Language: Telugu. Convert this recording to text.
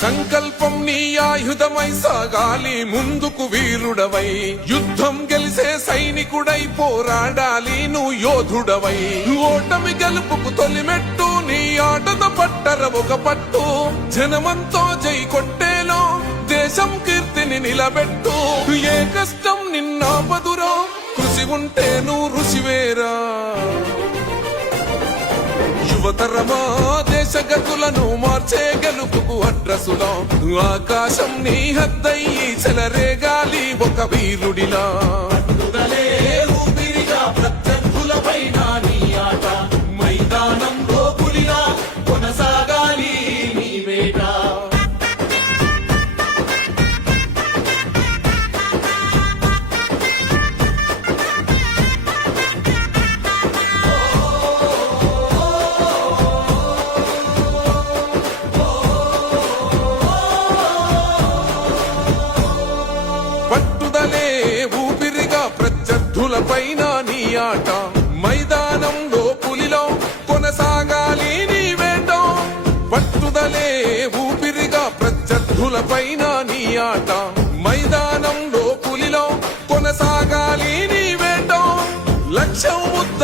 సంకల్పం నీ ఆయుధమై సాగాలి ముందుకు వీరుడవై, యుద్ధం గెలిసే సైనికుడై పోరాడాలి నువ్వు యోధుడవై. ఓటమి గెలుపుకు తొలిమెట్టు నీ ఆటద పట్టర ఒక పట్టు, జనమంతో జై కొట్టేలో దేశం కీర్తిని నిలబెట్టు. ఏ కష్టం నిన్నాపదురో కృషి ఉంటే నువ్వు ఋషివేరా. యువతరమా దేశ గతులను మార్చే గెలుపుకు అడ్రసులా, ఆకాశం నీ హద్దయ్యి చెలరేగాలి ఒక వీరుడిలా. పట్టుదలే ఊపిరిగా ప్రత్యర్థులపైన నీ ఆట, మైదానంలో పులిలా కొనసాగాలి నీ వేట. పట్టుదలే ఊపిరిగా ప్రత్యర్థులపైన నీ ఆట, మైదానంలో పులిలో కొనసాగాలి నీ వేట. పట్టుదలే ఊపిరిగా ప్రత్యర్థులపైన నీ ఆట, మైదానంలో పులిలో కొనసాగాలి నీ వేట. లక్ష్యం ముద్ద